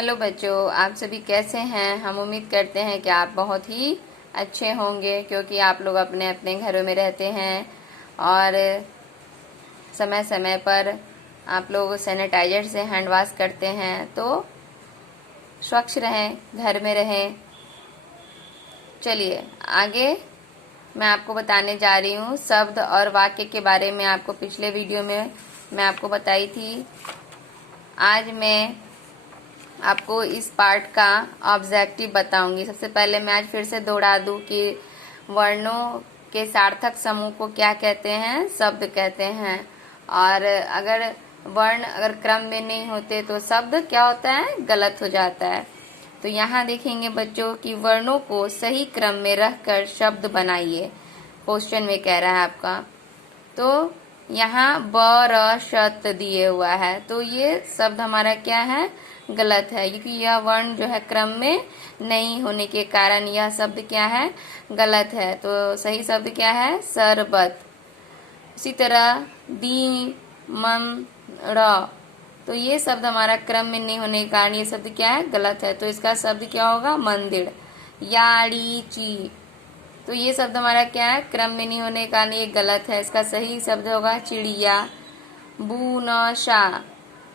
Hello बच्चों, आप सभी कैसे हैं। हम उम्मीद करते हैं कि आप बहुत ही अच्छे होंगे, क्योंकि आप लोग अपने अपने घरों में रहते हैं और समय समय पर आप लोग सैनिटाइजर से हैंड वॉश करते हैं। तो स्वच्छ रहें, घर में रहें। चलिए आगे मैं आपको बताने जा रही हूँ शब्द और वाक्य के बारे में। आपको पिछले वीडियो में मैं आपको बताई थी। आज मैं आपको इस पार्ट का ऑब्जेक्टिव बताऊंगी। सबसे पहले मैं आज फिर से दोहरा दूं कि वर्णों के सार्थक समूह को क्या कहते हैं, शब्द कहते हैं। और अगर वर्ण अगर क्रम में नहीं होते तो शब्द क्या होता है, गलत हो जाता है। तो यहाँ देखेंगे बच्चों कि वर्णों को सही क्रम में रखकर शब्द बनाइए। क्वेश्चन में कह रहा है आपका। तो यहाँ ब र शत दिए हुआ है, तो ये शब्द हमारा क्या है, गलत है, क्योंकि यह वर्ण जो है क्रम में नहीं होने के कारण यह शब्द क्या है, गलत है। तो सही शब्द क्या है, शरबत। इसी तरह दी मम र, तो ये शब्द हमारा क्रम में नहीं होने के कारण ये शब्द क्या है, गलत है। तो इसका शब्द क्या होगा, मंदिर। याड़ी ची, तो ये शब्द हमारा क्या है, क्रम में नहीं होने के कारण ये गलत है। इसका सही शब्द होगा चिड़िया। बूनशा,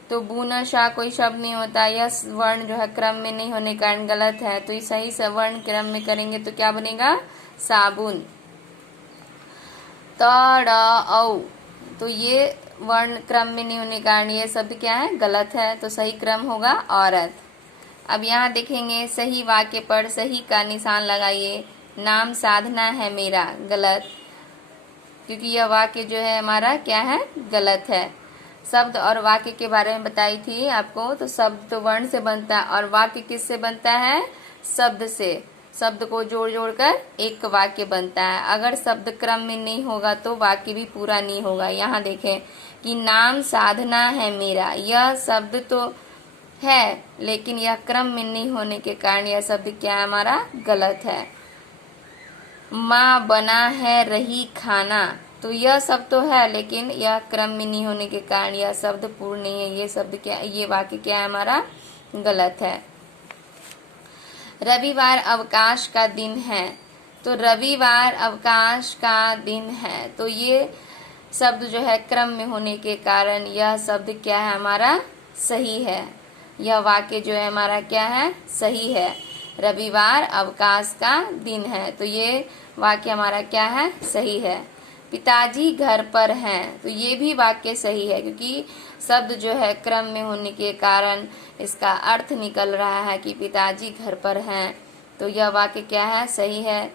तो बूनशा कोई शब्द नहीं होता, यह वर्ण जो है क्रम में नहीं होने के कारण गलत है। तो ये सही वर्ण क्रम में करेंगे तो क्या बनेगा, साबुन। तड़औ, तो ये वर्ण क्रम में नहीं होने के कारण ये शब्द क्या है, गलत है। तो सही क्रम होगा औरत। अब यहाँ देखेंगे सही वाक्य पर सही का निशान लगाइए। नाम साधना है मेरा, गलत, क्योंकि यह वाक्य जो है हमारा क्या है, गलत है। शब्द और वाक्य के बारे में बताई थी आपको। तो शब्द तो वर्ण से बनता है और वाक्य किससे बनता है, शब्द से। शब्द को जोड़ जोड़ कर एक वाक्य बनता है। अगर शब्द क्रम में नहीं होगा तो वाक्य भी पूरा नहीं होगा। यहाँ देखें कि नाम साधना है मेरा, यह शब्द तो है लेकिन यह क्रम में नहीं होने के कारण यह शब्द क्या है, हमारा गलत है। माँ बना है रही खाना, तो यह शब्द तो है लेकिन यह क्रम में नहीं होने के कारण यह शब्द पूर्ण नहीं है। ये शब्द क्या, ये वाक्य क्या है, हमारा गलत है। रविवार अवकाश का दिन है, तो रविवार अवकाश का दिन है, तो ये शब्द जो है क्रम में होने के कारण यह शब्द क्या है, हमारा सही है। यह वाक्य जो है हमारा क्या है, सही है। रविवार अवकाश का दिन है, तो ये वाक्य हमारा क्या है, सही है। पिताजी घर पर हैं, तो ये भी वाक्य सही है, क्योंकि शब्द जो है क्रम में होने के कारण इसका अर्थ निकल रहा है कि पिताजी घर पर हैं, तो यह वाक्य क्या है, सही है।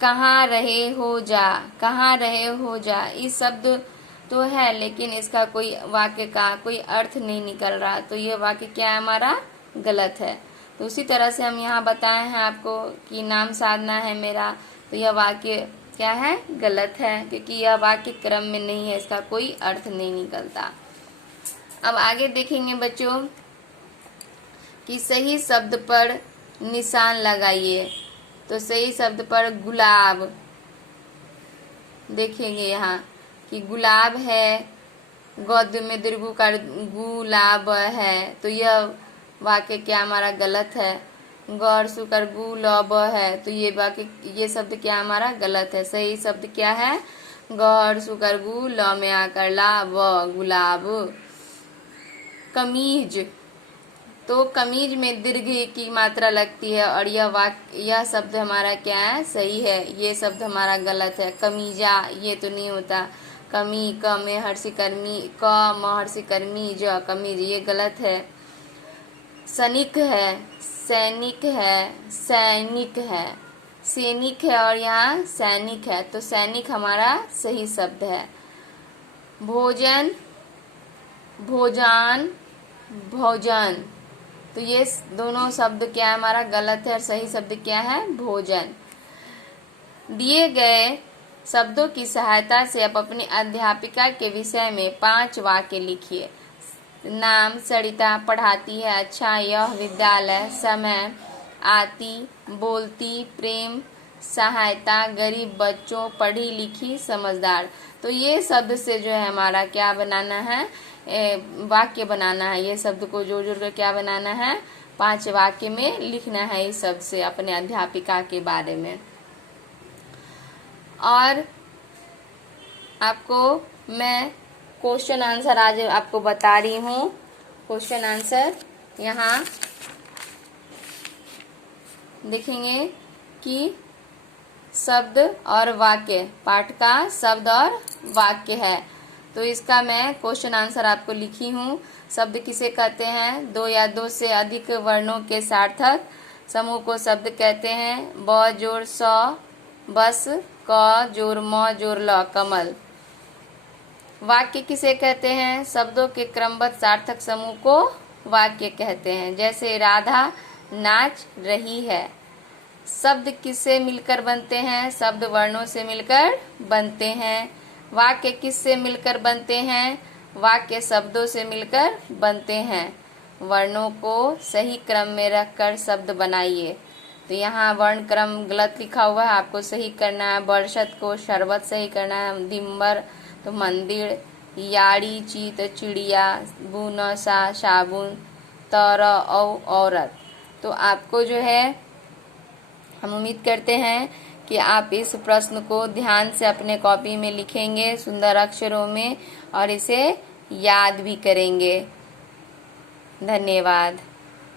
कहाँ रहे हो जा, कहाँ रहे हो जा, इस शब्द तो है लेकिन इसका कोई वाक्य का कोई अर्थ नहीं निकल रहा, तो यह वाक्य क्या है, हमारा गलत है। तो उसी तरह से हम यहाँ बताए हैं आपको कि नाम साधना है मेरा, तो यह वाक्य क्या है, गलत है, क्योंकि यह वाक्य क्रम में नहीं है, इसका कोई अर्थ नहीं निकलता। अब आगे देखेंगे बच्चों कि सही शब्द पर निशान लगाइए। तो सही शब्द पर गुलाब देखेंगे यहाँ कि गुलाब है, गद्य में दीर्घ का गुलाब है, तो यह वाक्य क्या हमारा गलत है। गौर सुकर गुलाब है, तो ये वाक्य, ये शब्द क्या हमारा गलत है। सही शब्द क्या है, गौर सुकर गु ल में आकर ला व, गुलाब। कमीज, तो कमीज में दीर्घ की मात्रा लगती है और यह वाक्य, यह शब्द हमारा क्या है, सही है। ये शब्द हमारा गलत है। कमीजा, ये तो नहीं होता। कमी, क में हर्षी कर्मी, क म हर्षी कर्मी ज, कमीज, ये गलत है। सैनिक है, सैनिक है, सैनिक है, सैनिक है और यहाँ सैनिक है, तो सैनिक हमारा सही शब्द है। भोजन, भोजन, भोजन, तो ये दोनों शब्द क्या है, हमारा गलत है और सही शब्द क्या है, भोजन। दिए गए शब्दों की सहायता से आप अपनी अध्यापिका के विषय में 5 वाक्य लिखिए। नाम, सरिता पढ़ाती है, अच्छा, यह विद्यालय, समय, आती, बोलती, प्रेम, सहायता, गरीब बच्चों, पढ़ी लिखी, समझदार। तो ये शब्द से जो है हमारा क्या बनाना है, वाक्य बनाना है। ये शब्द को जोड़ जोड़ कर क्या बनाना है, 5 वाक्य में लिखना है इस शब्द से अपने अध्यापिका के बारे में। और आपको मैं क्वेश्चन आंसर आज आपको बता रही हूँ। क्वेश्चन आंसर यहाँ देखेंगे कि शब्द और वाक्य, पाठ का शब्द और वाक्य है। तो इसका मैं क्वेश्चन आंसर आपको लिखी हूँ। शब्द किसे कहते हैं, 2 या 2 से अधिक वर्णों के सार्थक समूह को शब्द कहते हैं। ब जोड़ स बस, क जोड़ म जोड़ ल कमल। वाक्य किसे कहते हैं, शब्दों के क्रमबद्ध सार्थक समूह को वाक्य कहते हैं। जैसे राधा नाच रही है। शब्द किससे मिलकर बनते हैं, शब्द वर्णों से मिलकर बनते हैं। वाक्य किससे मिलकर बनते हैं, वाक्य शब्दों से मिलकर बनते हैं। वर्णों को सही क्रम में रखकर शब्द बनाइए। तो यहाँ वर्ण क्रम गलत लिखा हुआ है, आपको सही करना है। बरसत को शरबत सही करना है। दिम्बर तो मंदिर, याड़ी चीत चिड़िया, बुनसा साबुन, तर औरत। तो आपको जो है हम उम्मीद करते हैं कि आप इस प्रश्न को ध्यान से अपने कॉपी में लिखेंगे सुंदर अक्षरों में और इसे याद भी करेंगे। धन्यवाद।